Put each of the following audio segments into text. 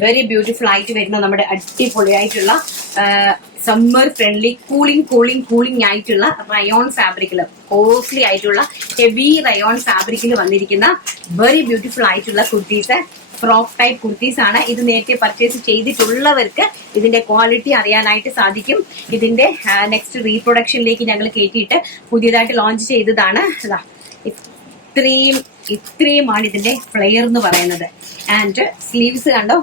Very beautiful ആയിട്ട് വരുന്ന നമ്മുടെ അടിപൊളിയായിട്ടുള്ള സമ്മർ ഫ്രണ്ട്ലി കൂളിംഗ് ആയിട്ടുള്ള റയോൺ ഫാബ്രിക്കിൽ കോസ്റ്റ്ലി ആയിട്ടുള്ള ഹെവി റയോൺ ഫാബ്രിക്കിൽ വന്നിരിക്കുന്ന വെരി ബ്യൂട്ടിഫുൾ ആയിട്ടുള്ള കുർത്തീസ്, ഫ്രോക്ക് ടൈപ്പ് കുർത്തീസ് ആണ്. ഇത് നേരത്തെ പർച്ചേസ് ചെയ്തിട്ടുള്ളവർക്ക് ഇതിന്റെ ക്വാളിറ്റി അറിയാനായിട്ട് സാധിക്കും. ഇതിന്റെ നെക്സ്റ്റ് റീപ്രൊഡക്ഷനിലേക്ക് ഞങ്ങൾ കയറ്റിയിട്ട് പുതിയതായിട്ട് ലോഞ്ച് ചെയ്തതാണ്. ഇത്രയുമാണ് ഇതിന്റെ ഫ്ലെയർ എന്ന് പറയുന്നത്. ആൻഡ് സ്ലീവ്സ് കണ്ടോ,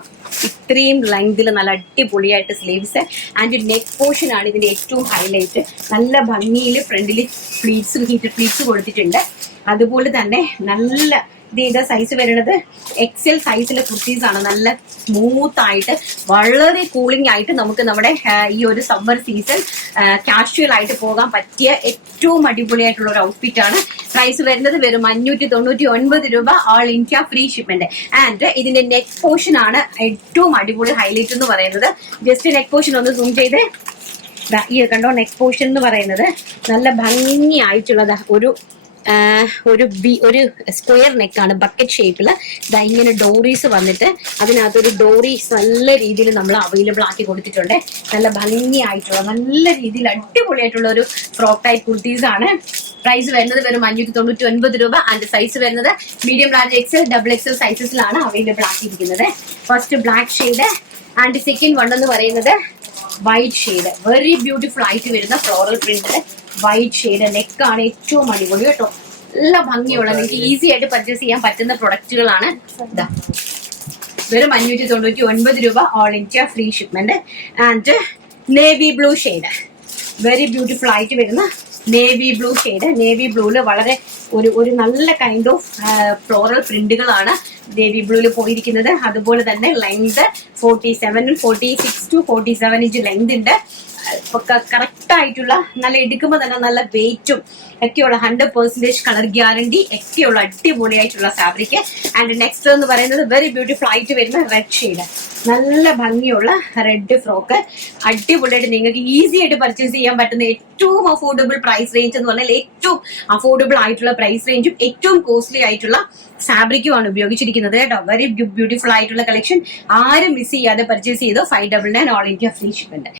ഇത്രയും ലെങ്തിൽ നല്ല അടിപൊളിയായിട്ട് സ്ലീവ്സ്. ആൻഡ് നെക്ക് പോർഷൻ ആണ് ഇതിന്റെ ഏറ്റവും ഹൈലൈറ്റ്. നല്ല ഭംഗിയിൽ ഫ്രണ്ടിൽ ഹീറ്റഡ് പ്ലീറ്റ്സ് കൊടുത്തിട്ടുണ്ട്. അതുപോലെ തന്നെ നല്ല ഇതിന്റെ സൈസ് വരുന്നത് എക്സൽ സൈസിലെ കുർത്തീസ് ആണ്. നല്ല സ്മൂത്ത് ആയിട്ട് വളരെ കൂളിംഗ് ആയിട്ട് നമുക്ക് നമ്മുടെ ഈ ഒരു സമ്മർ സീസൺ കാഷ്വൽ ആയിട്ട് പോകാൻ പറ്റിയ ഏറ്റവും അടിപൊളിയായിട്ടുള്ള ഒരു ഔട്ട്ഫിറ്റ് ആണ്. പ്രൈസ് വരുന്നത് വെറും 599 രൂപ, all India free shipment. And ഇതിന്റെ നെക്ക് പോർഷൻ ആണ് ഏറ്റവും അടിപൊളി ഹൈലൈറ്റ് എന്ന് പറയുന്നത്. ജസ്റ്റ് നെക്ക് പോർഷൻ ഒന്ന് സൂം ചെയ്ത് ഈ കണ്ടോ, നെക്ക് പോർഷൻ എന്ന് പറയുന്നത് നല്ല ഭംഗിയായിട്ടുള്ളത് ഒരു സ്ക്വയർ നെക്കാണ്, ബക്കറ്റ് ഷേപ്പില്. ഇങ്ങനെ ഡോറീസ് വന്നിട്ട് അതിനകത്തൊരു ഡോറീസ് നല്ല രീതിയിൽ നമ്മൾ അവൈലബിൾ ആക്കി കൊടുത്തിട്ടുണ്ട്. നല്ല ഭംഗിയായിട്ടുള്ള നല്ല രീതിയിൽ അടിപൊളിയായിട്ടുള്ള ഒരു ഫ്രോക്ക് ടൈപ്പ് കുർത്തീസ് ആണ്. പ്രൈസ് വരുന്നത് വെറും 599 രൂപ. ആൻഡ് സൈസ് വരുന്നത് medium, large, XL, double XL സൈസസിലാണ് അവൈലബിൾ ആക്കിയിരിക്കുന്നത്. First black shade and second one എന്ന് പറയുന്നത് വൈറ്റ് ഷെയ്ഡ്. വെരി ബ്യൂട്ടിഫുൾ ആയിട്ട് വരുന്ന ഫ്ലോറൽ പ്രിന്റില് വൈറ്റ് ഷെയ്ഡ്. നെക്കാണ് ഏറ്റവും അടിപൊളി കേട്ടോ, നല്ല ഭംഗിയുള്ള, നിങ്ങൾക്ക് ഈസി ആയിട്ട് പർച്ചേസ് ചെയ്യാൻ പറ്റുന്ന പ്രൊഡക്റ്റുകളാണ്. ഇതാ വെറും 599 രൂപ, all India free shipment. And navy blue shade, very beautiful ആയിട്ട് വരുന്ന നേവി ബ്ലൂ ഷെയ്ഡ്. നേവി ബ്ലൂല് വളരെ ഒരു നല്ല കൈൻഡ് ഓഫ് ഫ്ലോറൽ പ്രിന്റുകളാണ് നേവി ബ്ലൂല് പോയിരിക്കുന്നത്. അതുപോലെ തന്നെ ലെങ്ത് 47 46 to 47 ഇഞ്ച് ലെങ്ത് ഉണ്ട്. കറക്റ്റ് ആയിട്ടുള്ള നല്ല എടുക്കുമ്പോൾ തന്നെ നല്ല വെയിറ്റും ഒക്കെയുള്ള 100% കളർ ഗ്യാരണ്ടി ഒക്കെയുള്ള അടിപൊളിയായിട്ടുള്ള ഫാബ്രിക്. ആൻഡ് നെക്സ്റ്റ് എന്ന് പറയുന്നത് വെരി ബ്യൂട്ടിഫുൾ ആയിട്ട് വരുന്ന റെഡ് ഷെയ്ഡ്. നല്ല ഭംഗിയുള്ള റെഡ് ഫ്രോക്ക്, അടിപൊളിയായിട്ട് നിങ്ങൾക്ക് ഈസി ആയിട്ട് പർച്ചേസ് ചെയ്യാൻ പറ്റുന്ന ഏറ്റവും അഫോർഡബിൾ പ്രൈസ് റേഞ്ച് എന്ന് പറഞ്ഞാൽ ഏറ്റവും അഫോർഡബിൾ ആയിട്ടുള്ള പ്രൈസ് റേഞ്ചും ഏറ്റവും കോസ്റ്റ്ലി ആയിട്ടുള്ള ഫാബ്രിക്കുമാണ് ഉപയോഗിച്ചിരിക്കുന്നത് കേട്ടോ. വെരി ബ്യൂട്ടിഫുൾ ആയിട്ടുള്ള കളക്ഷൻ. ആരും മിസ് ചെയ്യാതെ പർച്ചേസ് ചെയ്തോ. 599 ഓൾ ഇന്ത്യ ഫ്രീ ഷിപ്മെന്റ്.